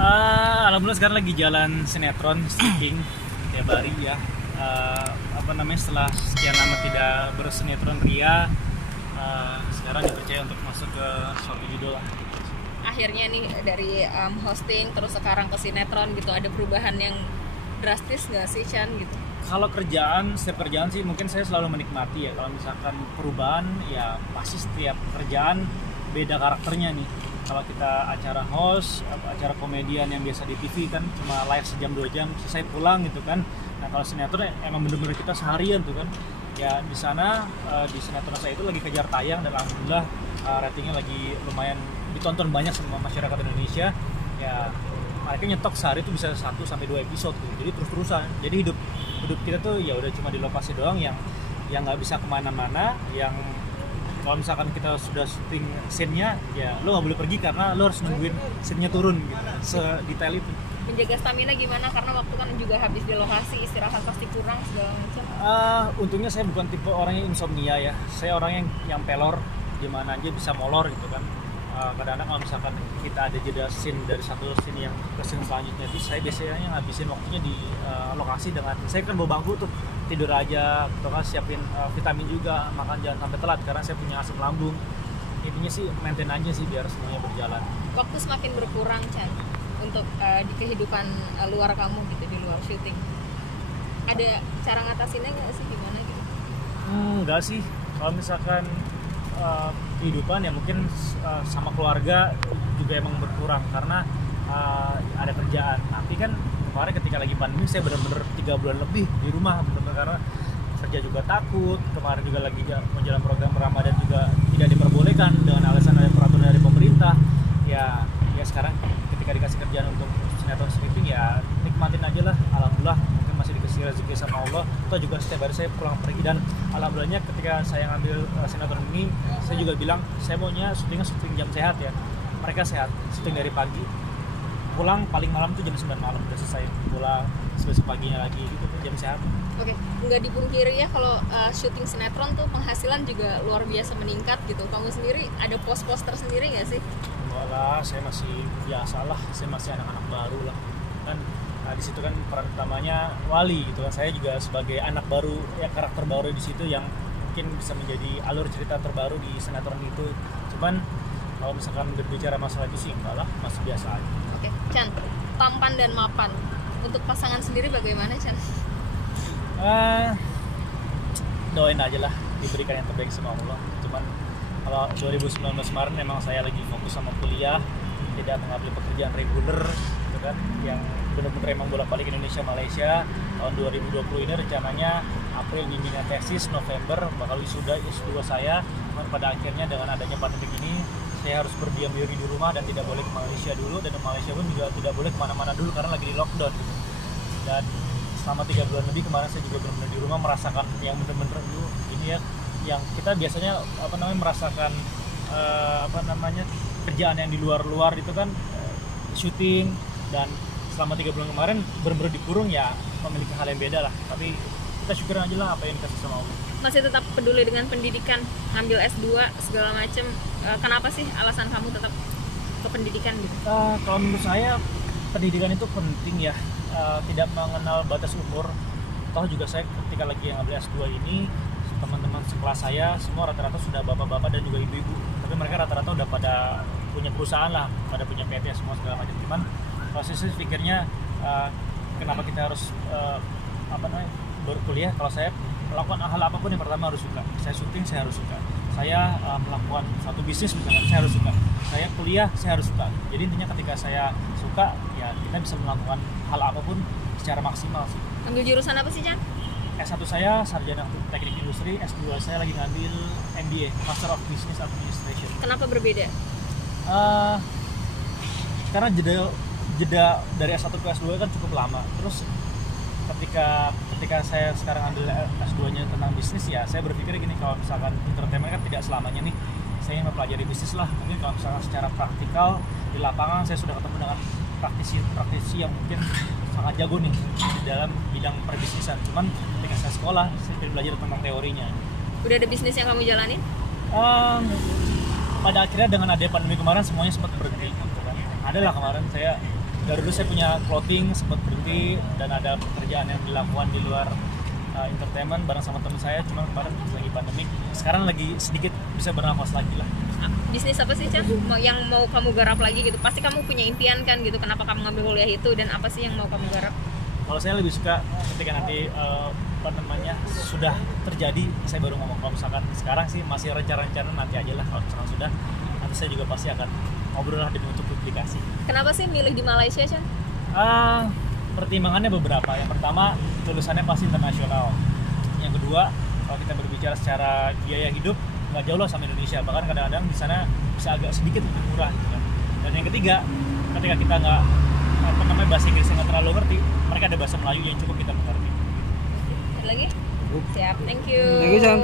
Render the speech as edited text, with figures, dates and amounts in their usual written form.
Alhamdulillah sekarang lagi jalan sinetron stripping tiap hari ya. Setelah sekian lama tidak bersinetron Ria, sekarang dipercaya untuk masuk ke suatu judul lah. Akhirnya nih dari hosting terus sekarang ke sinetron gitu, ada perubahan yang drastis nggak sih Chan gitu? Kalau setiap kerjaan sih mungkin saya selalu menikmati ya. Kalau misalkan perubahan ya pasti setiap kerjaan beda karakternya nih. Kalau kita acara host, acara komedian yang biasa di TV kan cuma live sejam 2 jam, selesai pulang gitu kan. Nah kalau sinetron emang bener-bener kita seharian tuh kan. Ya di sana di sinetron saya itu lagi kejar tayang dan alhamdulillah ratingnya lagi lumayan ditonton banyak sama masyarakat Indonesia. Ya mereka nyetok sehari itu bisa 1-2 episode tuh. Jadi terus-terusan. Jadi hidup kita tuh ya udah cuma di lokasi doang yang nggak bisa kemana-mana, yang kalau misalkan kita sudah syuting scene-nya ya lo nggak boleh pergi karena lo harus nungguin scene-nya turun gitu, sedetail itu. Menjaga stamina gimana, karena waktu kan juga habis di lokasi, istirahat pasti kurang segala macam. Untungnya saya bukan tipe orang yang insomnia ya, saya orang yang pelor, di mana aja bisa molor gitu kan. Kadang-kadang kalau misalkan kita ada jeda scene dari satu scene yang ke scene selanjutnya itu saya biasanya ngabisin waktunya di lokasi dengan saya kan bawa bangku tuh, tidur aja atau kan siapin vitamin juga, makan jangan sampai telat karena saya punya asam lambung. Intinya sih maintain aja sih biar semuanya berjalan. Waktu semakin berkurang Chan untuk di kehidupan luar kamu gitu, di luar syuting, ada cara ngatasinnya nggak sih, gimana gitu? Enggak sih, kalau misalkan kehidupan ya mungkin sama keluarga juga emang berkurang karena ada kerjaan. Tapi kan kemarin ketika lagi pandemi saya benar-benar 3 bulan lebih di rumah benar-benar karena kerja juga takut. Kemarin juga lagi menjalankan program Ramadan juga tidak diperbolehkan dengan alasan ada peraturan dari pemerintah. Ya sekarang ketika dikasih kerjaan untuk sinetron stripping ya nikmatin aja lah. Alhamdulillah mungkin masih dikasih rezeki sama Allah. Atau juga setiap hari saya pulang pergi dan alhamdulillahnya ketika saya ngambil sinetron ini saya juga bilang saya maunya syuting jam sehat ya. Mereka sehat, syuting dari pagi, pulang paling malam tuh jam 9 malam udah selesai, pulang besok paginya lagi gitu, jam sehat. Oke, nggak dipungkiri ya kalau syuting sinetron tuh penghasilan juga luar biasa meningkat gitu. Kamu sendiri ada pos-pos tersendiri nggak sih? Enggak lah, saya masih biasa lah, saya masih anak-anak baru lah kan. Di situ kan peran utamanya Wali gitu kan, saya juga sebagai anak baru ya, karakter baru di situ yang mungkin bisa menjadi alur cerita terbaru di sinetron itu. Cuman kalau misalkan berbicara masalah itu sih enggak lah, masih biasa aja. Oke, Chan, tampan dan mapan untuk pasangan sendiri bagaimana Chan? Doain aja lah, diberikan yang terbaik sama Allah. Cuman kalau 2019 kemarin memang saya lagi fokus sama kuliah, tidak mengambil pekerjaan reguler gitu kan, yang benar-benar emang bolak-balik Indonesia Malaysia. Tahun 2020 ini rencananya April bimbingan tesis, November bakal wisuda S2 saya. Cuman pada akhirnya dengan adanya pandemi ini saya harus berdiam diri di rumah dan tidak boleh ke Malaysia dulu, dan di Malaysia pun juga tidak boleh kemana-mana dulu karena lagi di lockdown gitu. Dan selama 3 bulan lebih kemarin saya juga benar-benar di rumah merasakan yang benar-benar dulu ini ya, yang kita biasanya merasakan kerjaan yang di luar itu kan syuting, dan selama 3 bulan kemarin benar-benar dikurung ya, memiliki hal yang beda lah. Tapi kita syukurin aja lah apa yang dikasih sama Allah. Masih tetap peduli dengan pendidikan, ngambil S2 segala macem. Kenapa sih alasan kamu tetap ke pendidikan gitu? Kalau menurut saya pendidikan itu penting ya, tidak mengenal batas umur. Toh juga saya ketika lagi ngambil S2 ini, teman-teman sekelas saya semua rata-rata sudah bapak-bapak dan juga ibu-ibu. Tapi mereka rata-rata udah pada punya perusahaan lah, pada punya PT semua segala macam. Cuman kalau saya pikirnya kenapa kita harus berkuliah? Kalau saya melakukan hal apapun yang pertama harus suka. Saya syuting saya harus suka. Saya melakukan satu bisnis misalnya saya harus suka. Saya kuliah saya harus suka. Jadi intinya ketika saya suka ya kita bisa melakukan hal apapun secara maksimal sih. Ambil jurusan apa sih Chan? S1 saya sarjana teknik industri, S2 saya lagi ngambil MBA, Master of Business Administration. Kenapa berbeda? Karena jeda dari S1 ke S2 kan cukup lama. Terus ketika saya sekarang ambil S2-nya tentang bisnis ya, saya berpikir gini, kalau misalkan entertainment kan tidak selamanya nih saya ingin mempelajari bisnis lah. Mungkin kalau misalkan secara praktikal di lapangan saya sudah ketemu dengan praktisi yang mungkin sangat jago nih di dalam bidang perbisnisan. Cuman ketika saya sekolah, saya belajar tentang teorinya. Udah ada bisnis yang kamu jalanin? Pada akhirnya dengan adanya pandemi kemarin semuanya sempat berhenti gitu kan. Adalah kemarin saya dari dulu saya punya clothing, sempat berhenti dan ada pekerjaan yang dilakukan di luar entertainment bareng sama teman saya, cuma kemarin lagi pandemik. Sekarang lagi sedikit bisa bernafas lagi lah. Bisnis apa sih Chan yang mau kamu garap lagi gitu? Pasti kamu punya impian kan gitu, kenapa kamu ngambil kuliah itu dan apa sih yang mau kamu garap? Kalau saya lebih suka ketika nanti sudah terjadi, saya baru ngomong. Kalau misalkan sekarang sih masih rencana-rencana, nanti aja lah. Kalau misalkan sudah, nanti saya juga pasti akan ngobrol lah demi untuk publikasi. Kenapa sih milih di Malaysia Chan? Pertimbangannya beberapa. Yang pertama, tulisannya pasti internasional. Yang kedua, kalau kita berbicara secara biaya hidup nggak jauh lah sama Indonesia, bahkan kadang-kadang di sana bisa agak sedikit lebih murah gitu kan. Dan yang ketiga, ketika kita nggak bahasa Inggrisnya nggak terlalu ngerti, mereka ada bahasa Melayu yang cukup kita mengerti. Ada lagi? Siap, thank you. Thank you, Chan.